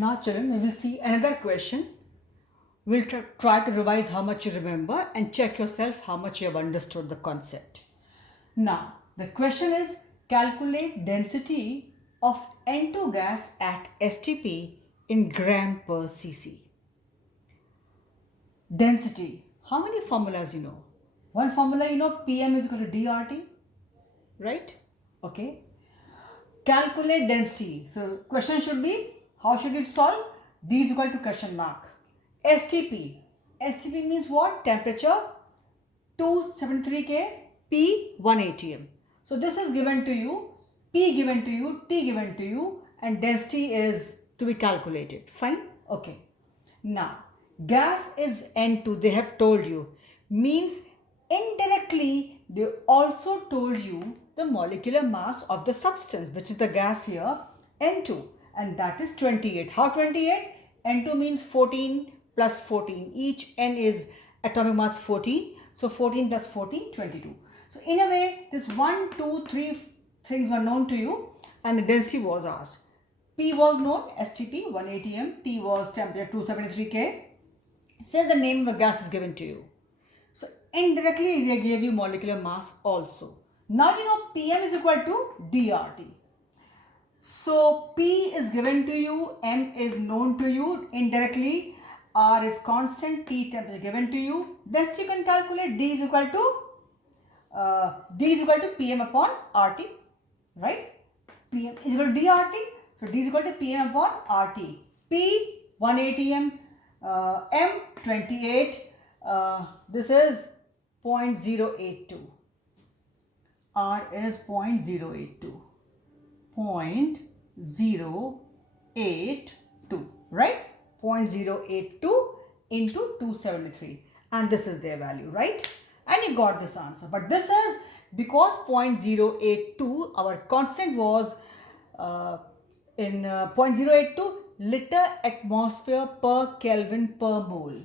Now children, we will see another question. We'll try to revise how much you remember and check yourself how much you have understood the concept. Now, the question is calculate density of N2 gas at STP in gram per cc. Density. How many formulas you know? One formula you know, PM is equal to dRT, right? Okay. Calculate density. So question should be, how should it solve? D is equal to question mark. STP. STP means what? Temperature 273 K, P 1 atm. So this is given to you, P given to you, T given to you, and density is to be calculated. Fine? Okay. Now, gas is N2, they have told you. Means indirectly, they also told you the molecular mass of the substance, which is the gas here, N2. And that is 28. How 28? N2 means 14 plus 14. Each N is atomic mass 14. So 14 plus 14, 22. So in a way, this 1, 2, 3 things were known to you and the density was asked. P was known, STP, 1 atm. T was temperature 273 K. Since the name of the gas is given to you. So indirectly, they gave you molecular mass also. Now you know PM is equal to dRT. So P is given to you, M is known to you indirectly, R is constant, T temperature given to you. Best you can calculate D is equal to PM upon RT, right? PM is equal to dRT. So D is equal to PM upon RT. P 1 atm, M 28. This is 0.082. R is 0.082. 0.082, right? 0.082 into 273, and this is their value, right? And you got this answer. But this is because 0.082, our constant was in 0.082 liter atmosphere per Kelvin per mole.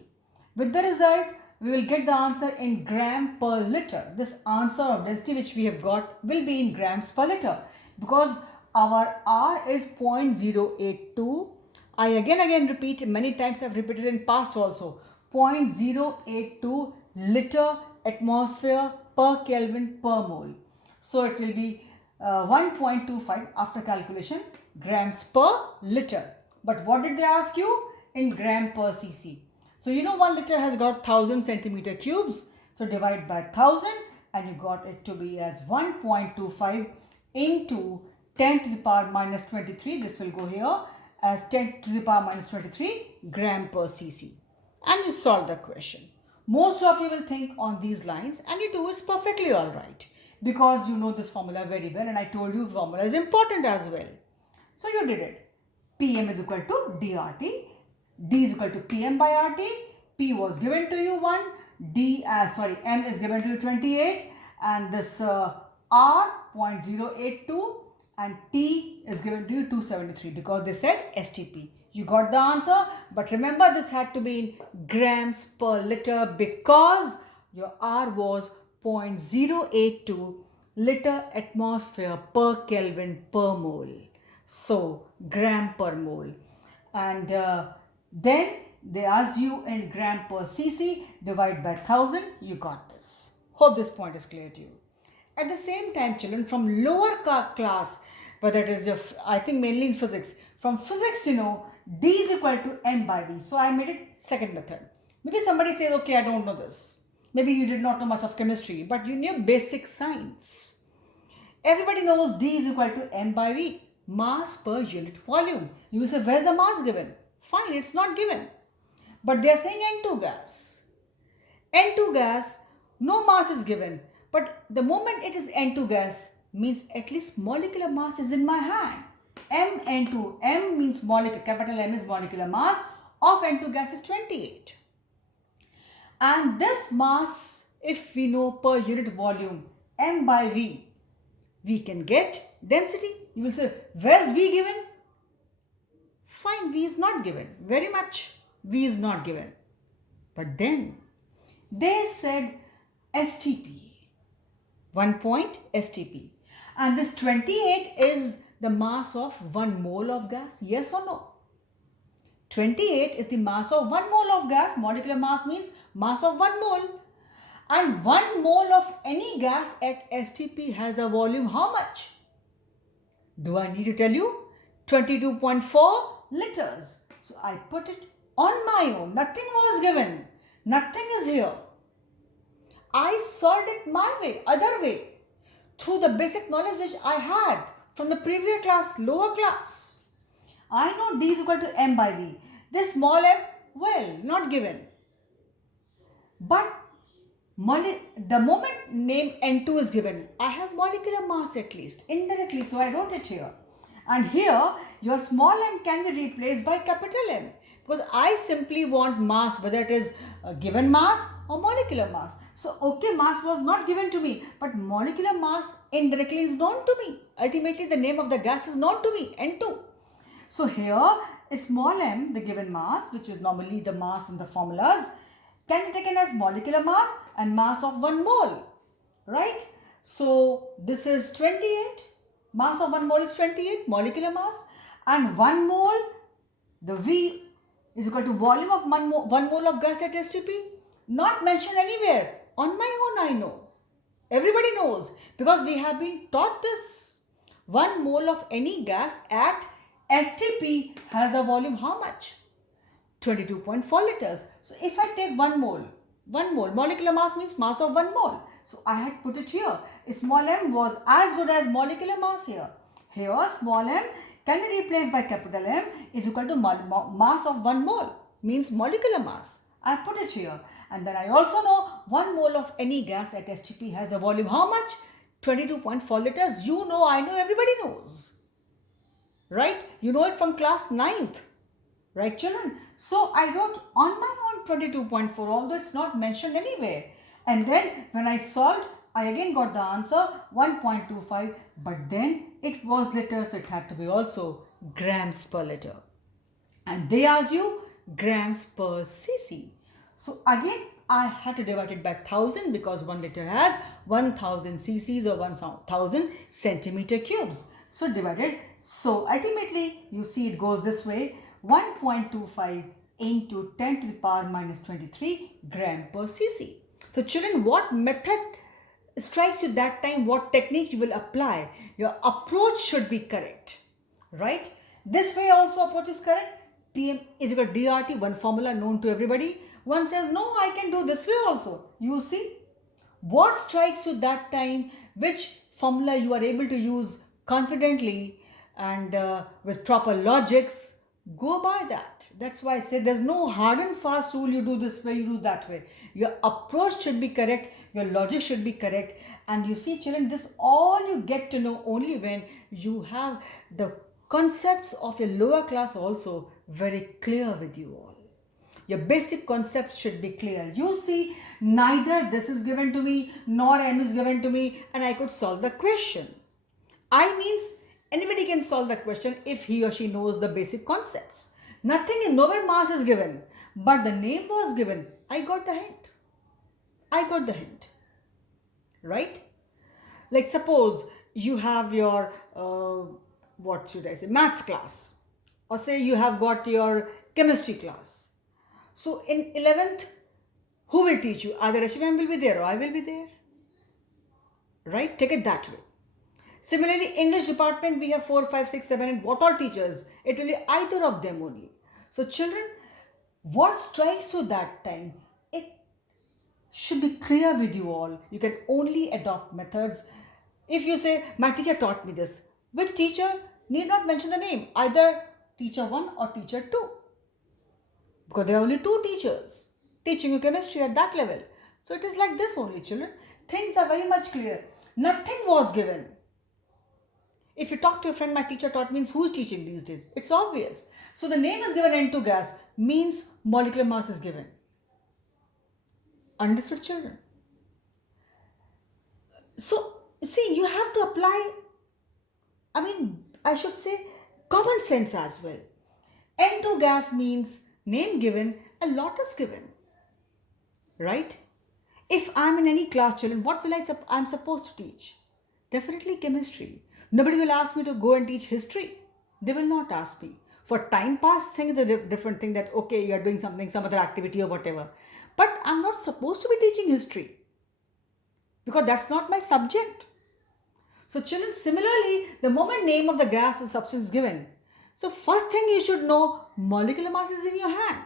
With the result, we will get the answer in gram per liter. This answer of density which we have got will be in grams per liter because our R is 0.082. I again repeat, many times I have repeated in past also. 0.082 liter atmosphere per Kelvin per mole. So it will be 1.25 after calculation grams per liter. But what did they ask you? In gram per cc. So you know 1 liter has got 1000 centimeter cubes. So divide by 1000 and you got it to be as 1.25 into 10 to the power minus 23. This will go here as 10 to the power minus 23 gram per cc. And you solve the question. Most of you will think on these lines and you do it perfectly alright. Because you know this formula very well and I told you formula is important as well. So you did it. PM is equal to dRT. D is equal to PM by RT. P was given to you 1. M is given to you 28. And this R 0.082. And T is given to you 273 because they said STP. You got the answer, but remember this had to be in grams per liter because your R was 0.082 liter atmosphere per Kelvin per mole. So gram per mole. And then they asked you in gram per cc, divide by 1000, you got this. Hope this point is clear to you. At the same time, children, from lower class, whether it is your, I think mainly in physics, from physics, you know, D is equal to M by V. So I made it second method. Maybe somebody says, okay, I don't know this. Maybe you did not know much of chemistry, but you knew basic science. Everybody knows D is equal to M by V, mass per unit volume. You will say, where's the mass given? Fine, it's not given. But they are saying N2 gas. N2 gas, no mass is given. But the moment it is N2 gas means at least molecular mass is in my hand. Mn2, M means molecule, capital M is molecular mass of N2 gas is 28. And this mass, if we know per unit volume, M by V, we can get density. You will say, where's V given? Fine, V is not given. Very much V is not given. But then they said STP. 1 point STP. And this 28 is the mass of 1 mole of gas. Yes or no? 28 is the mass of 1 mole of gas. Molecular mass means mass of 1 mole. And 1 mole of any gas at STP has the volume how much? Do I need to tell you? 22.4 liters. So I put it on my own. Nothing was given. Nothing is here. I solved it my way, other way, through the basic knowledge which I had from the previous class, lower class. I know D is equal to m by V. This small m, well, not given. But the moment name N2 is given, I have molecular mass at least, indirectly, so I wrote it here. And here, your small m can be replaced by capital M. Because I simply want mass, whether it is a given mass or molecular mass. So, okay, mass was not given to me, but molecular mass indirectly is known to me. Ultimately, the name of the gas is known to me, N2. So, here, a small m, the given mass, which is normally the mass in the formulas, can be taken as molecular mass and mass of 1 mole, right? So, this is 28. Mass of 1 mole is 28, molecular mass. And 1 mole, the V is equal to volume of 1 mole of gas at STP. Not mentioned anywhere. On my own, I know. Everybody knows because we have been taught this. 1 mole of any gas at STP has the volume how much? 22.4 liters. So if I take 1 mole, molecular mass means mass of 1 mole. So I had put it here. Small m was as good as molecular mass here. Here small m can be replaced by capital M is equal to mass of 1 mole, means molecular mass. I put it here. And then I also know 1 mole of any gas at STP has a volume how much? 22.4 liters. You know, I know, everybody knows. Right? You know it from class 9th. Right, children? So I wrote on my own 22.4, although it's not mentioned anywhere. And then when I solved, I again got the answer 1.25, but then it was liters, so it had to be also grams per liter. And they asked you grams per cc. So again, I had to divide it by 1000 because 1 liter has 1000 cc's or 1000 centimeter cubes. So divided. So ultimately, you see it goes this way, 1.25 into 10 to the power minus 23 gram per cc. So children, what method strikes you that time, what technique you will apply? Your approach should be correct, right? This way also approach is correct. PM is equal to DRT, one formula known to everybody. One says, no, I can do this way also. You see, what strikes you that time, which formula you are able to use confidently and with proper logics, go by that. That's why I say there's no hard and fast rule, you do this way, you do that way. Your approach should be correct, your logic should be correct. And you see, children, this all you get to know only when you have the concepts of your lower class also very clear with you all. Your basic concepts should be clear. You see, neither this is given to me nor M is given to me and I could solve the question. I means anybody can solve the question if he or she knows the basic concepts. Nothing in nowhere mass is given, but the name was given. I got the hint. I got the hint. Right? Like suppose you have your, what should I say, maths class. Or say you have got your chemistry class. So in 11th, who will teach you? Either Rashimam will be there or I will be there. Right? Take it that way. Similarly, English department, we have 4, 5, 6, 7 and what all teachers? It will be either of them only. So children, what strikes you that time? It should be clear with you all. You can only adopt methods. If you say, my teacher taught me this, which teacher? Need not mention the name. Either teacher 1 or teacher 2. Because there are only 2 teachers teaching you chemistry at that level. So it is like this only, children. Things are very much clear. Nothing was given. If you talk to a friend, my teacher taught, means who's teaching these days? It's obvious. So the name is given N2 gas, means molecular mass is given. Understood, children? So, see, you have to apply, I should say, common sense as well. N2 gas means name given, a lot is given. Right? If I'm in any class, children, what will I'm supposed to teach? Definitely chemistry. Nobody will ask me to go and teach history. They will not ask me. For time pass thing is a different thing, that okay, you are doing something, some other activity or whatever. But I'm not supposed to be teaching history because that's not my subject. So children, similarly, the moment name of the gas or substance is given, so first thing you should know, molecular mass is in your hand,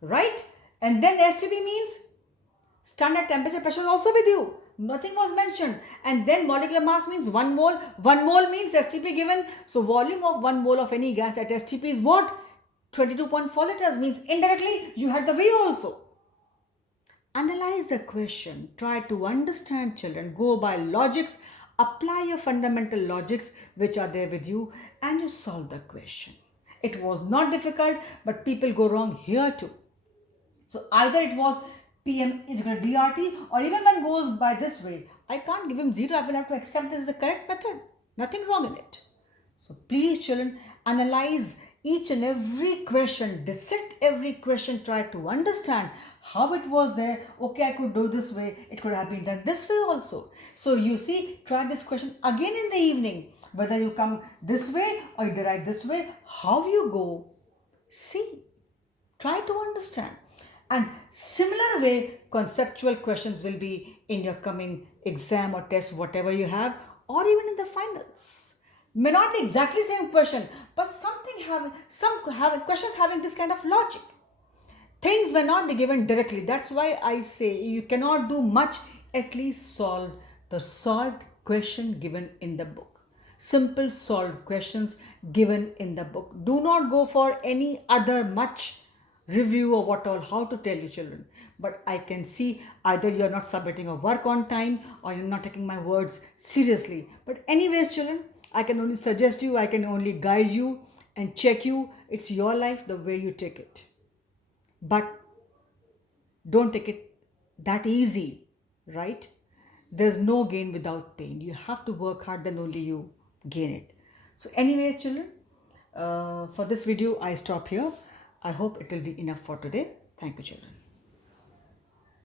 right? And then STP means standard temperature, pressure also with you. Nothing was mentioned. And then molecular mass means 1 mole. 1 mole means STP given. So volume of 1 mole of any gas at STP is what? 22.4 liters, means indirectly you had the V also. Analyze the question. Try to understand, children. Go by logics. Apply your fundamental logics which are there with you, and you solve the question. It was not difficult, but people go wrong here too. So either it was PM is equal to DRT, or even when goes by this way, I can't give him 0. I will have to accept this is the correct method. Nothing wrong in it. So please, children, analyze each and every question, dissect every question, try to understand how it was there. Okay, I could do this way. It could have been done this way also. So you see, try this question again in the evening. Whether you come this way or you derive this way, how you go, see, try to understand. And similar way, conceptual questions will be in your coming exam or test, whatever you have, or even in the finals. May not be exactly same question, but some questions having this kind of logic. Things may not be given directly. That's why I say you cannot do much, at least solve the solved question given in the book. Simple solved questions given in the book. Do not go for any other much review or what all, how to tell you, children. But I can see either you're not submitting a work on time or you're not taking my words seriously. But anyways, children, I can only suggest you, I can only guide you and check you. It's your life, the way you take it. But don't take it that easy, right? There's no gain without pain. You have to work hard, then only you gain it. So anyways, children, for this video, I stop here. I hope it will be enough for today. Thank you, children.